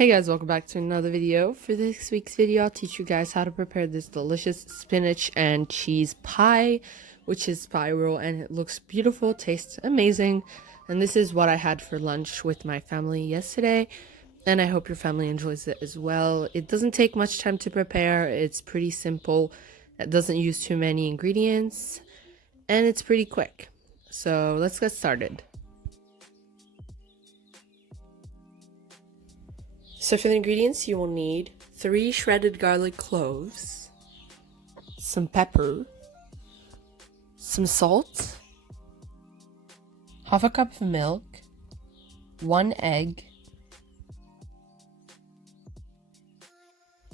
Hey guys, welcome back to another video. For this week's video, I'll teach you guys how to prepare this delicious spinach and cheese pie, which is spiral and it looks beautiful, tastes amazing. And this is what I had for lunch with my family yesterday, and I hope your family enjoys it as well. It doesn't take much time to prepare, it's pretty simple, it doesn't use too many ingredients, and it's pretty quick. So let's get started. So for the ingredients, you will need 3 shredded garlic cloves, some pepper, some salt, half a cup of milk, 1 egg,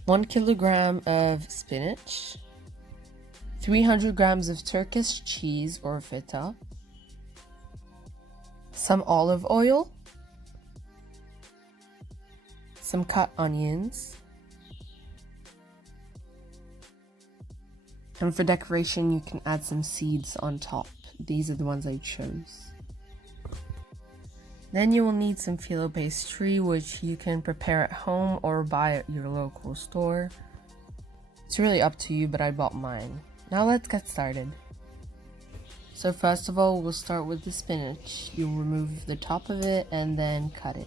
1 kilogram of spinach, 300 grams of Turkish cheese or feta, some olive oil, some cut onions, and for decoration you can add some seeds on top. These are the ones I chose. Then you will need some filo pastry, which you can prepare at home or buy at your local store. It's really up to you, but I bought mine. Now let's get started. So first of all, we'll start with the spinach. You'll remove the top of it and then cut it.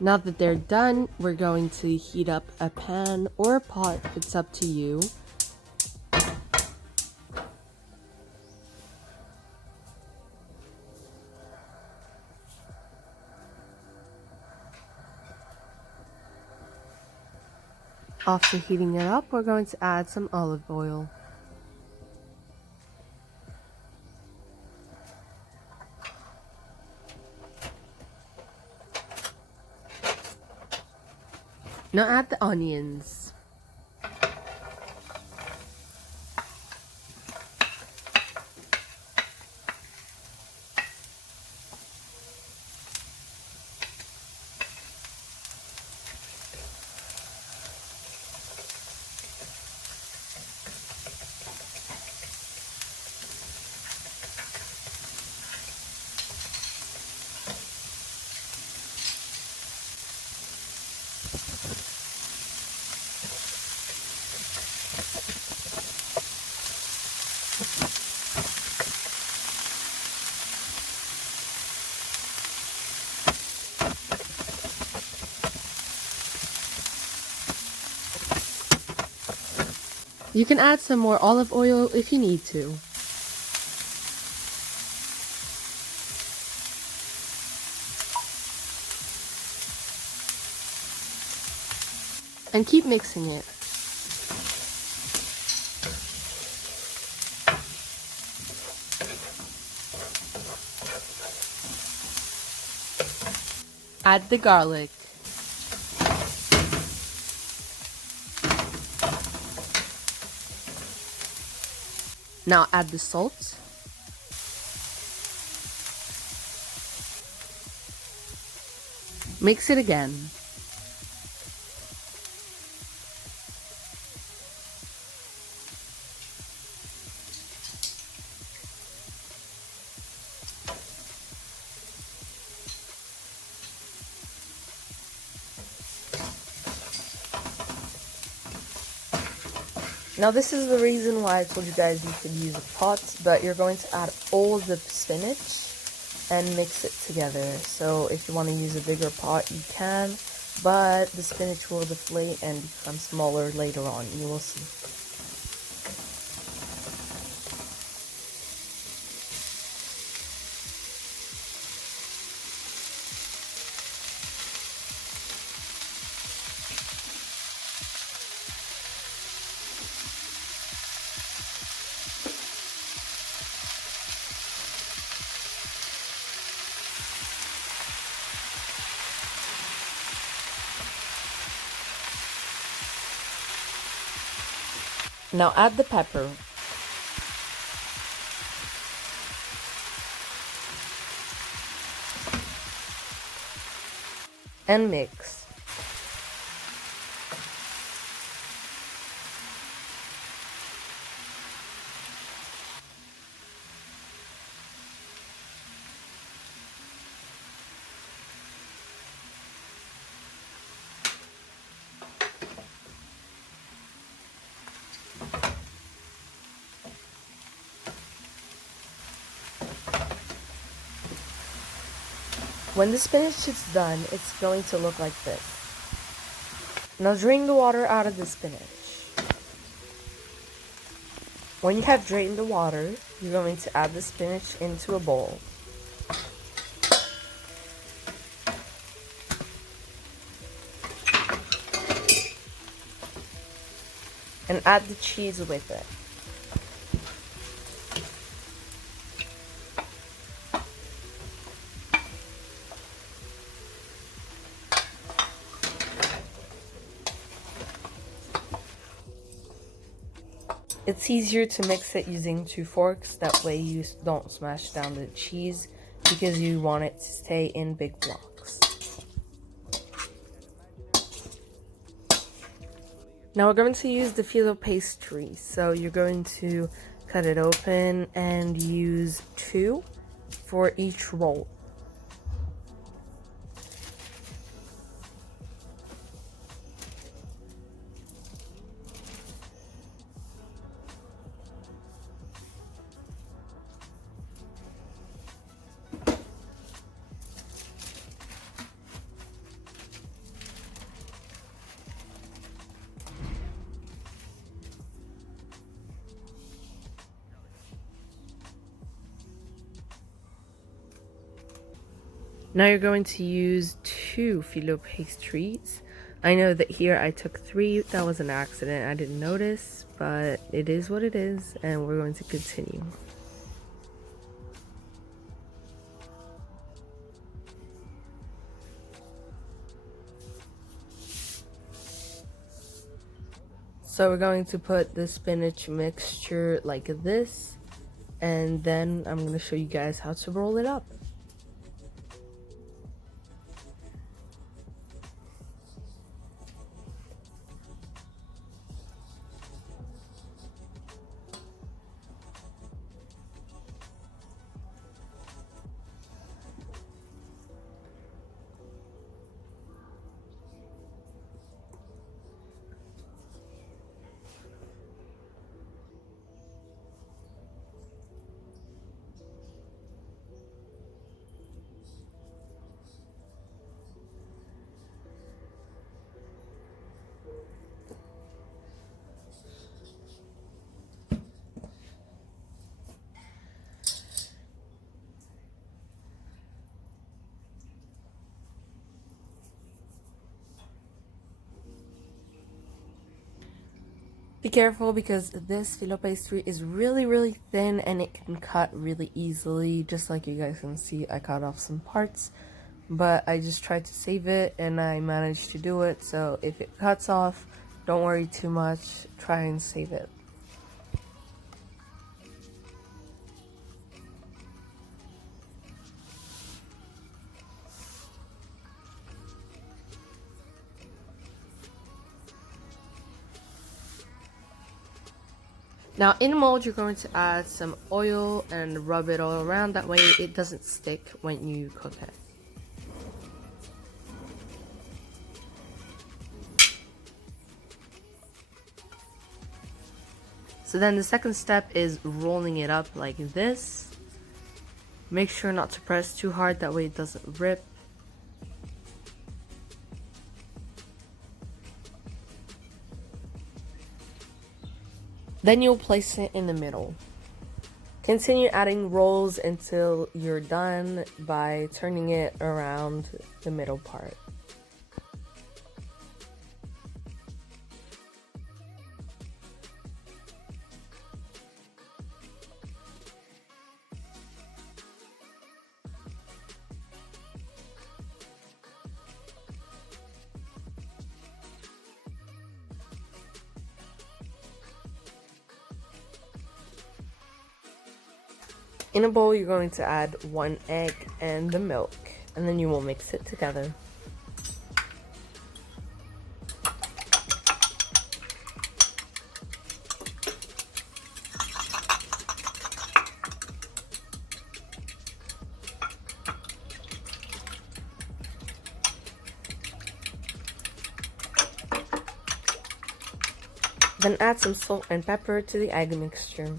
Now that they're done, we're going to heat up a pan or a pot, it's up to you. After heating it up, we're going to add some olive oil. Now add the onions. You can add some more olive oil if you need to. And keep mixing it. Add the garlic. Now add the salt. Mix it again. Now this is the reason why I told you guys you could use a pot, but you're going to add all the spinach and mix it together. So if you want to use a bigger pot, you can, but the spinach will deflate and become smaller later on. You will see. Now add the pepper. And mix. When the spinach is done, it's going to look like this. Now drain the water out of the spinach. When you have drained the water, you're going to add the spinach into a bowl. And add the cheese with it. It's easier to mix it using 2 forks, that way you don't smash down the cheese because you want it to stay in big blocks. Now we're going to use the filo pastry, so you're going to cut it open and use 2 for each roll. Now you're going to use 2 filo pastries. I know that here I took 3. That was an accident. I didn't notice, but it is what it is, and we're going to continue. So we're going to put the spinach mixture like this, and then I'm going to show you guys how to roll it up. Be careful because this filo pastry is really thin and it can cut really easily. Just like you guys can see, I cut off some parts, but I just tried to save it and I managed to do it. So if it cuts off, don't worry too much, try and save it. Now in the mold, you're going to add some oil and rub it all around. That way it doesn't stick when you cook it. So then the second step is rolling it up like this. Make sure not to press too hard, that way it doesn't rip. Then you'll place it in the middle. Continue adding rolls until you're done by turning it around the middle part. In a bowl, you're going to add 1 egg and the milk, and then you will mix it together. Then add some salt and pepper to the egg mixture.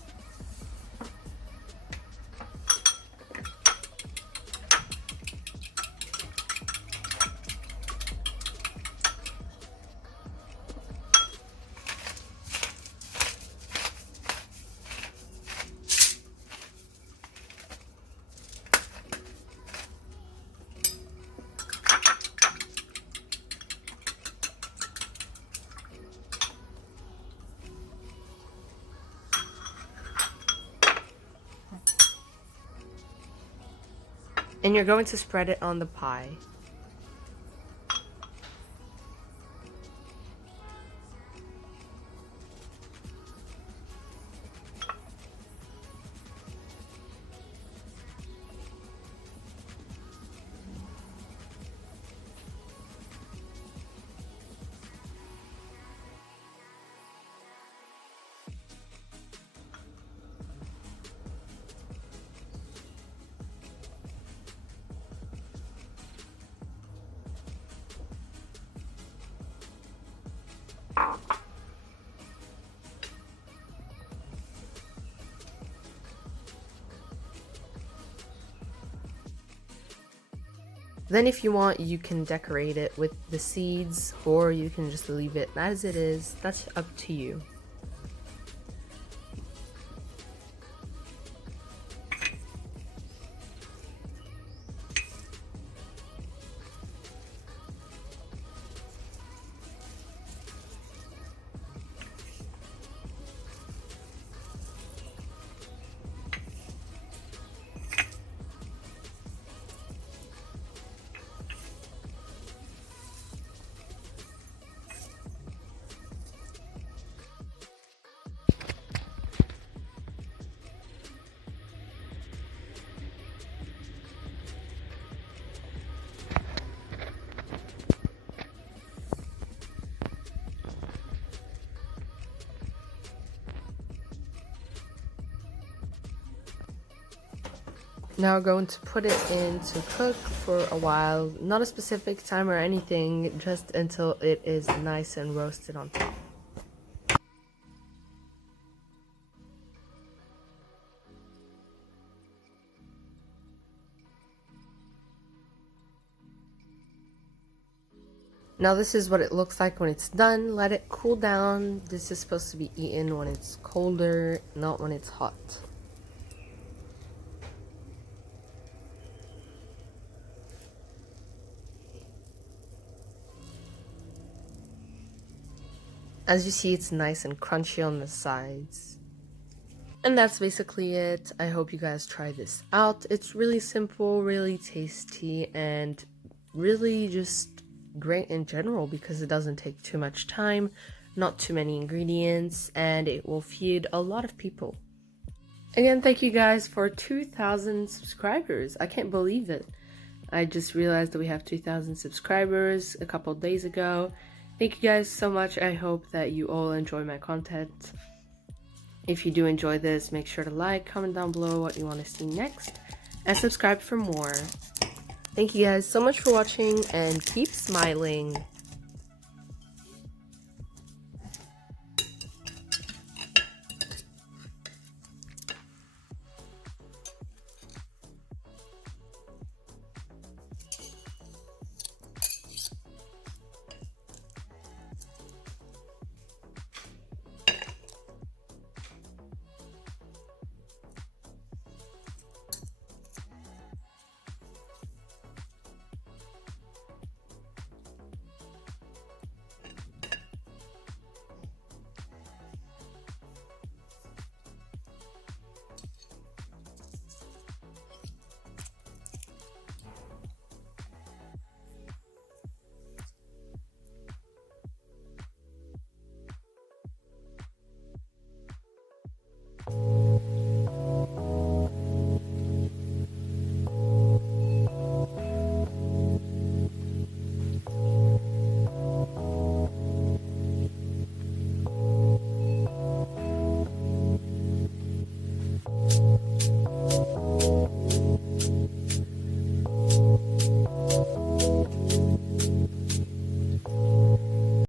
And you're going to spread it on the pie. Then if you want, you can decorate it with the seeds, or you can just leave it as it is. That's up to you. Now we're going to put it in to cook for a while, not a specific time or anything, just until it is nice and roasted on top. Now this is what it looks like when it's done. Let it cool down. This is supposed to be eaten when it's colder, not when it's hot. As you see, it's nice and crunchy on the sides. And that's basically it. I hope you guys try this out. It's really simple, really tasty, and really just great in general because it doesn't take too much time, not too many ingredients, and it will feed a lot of people. Again, thank you guys for 2,000 subscribers. I can't believe it. I just realized that we have 2,000 subscribers a couple days ago. Thank you guys so much. I hope that you all enjoy my content. If you do enjoy this, make sure to like, comment down below what you want to see next, and subscribe for more. Thank you guys so much for watching, and keep smiling.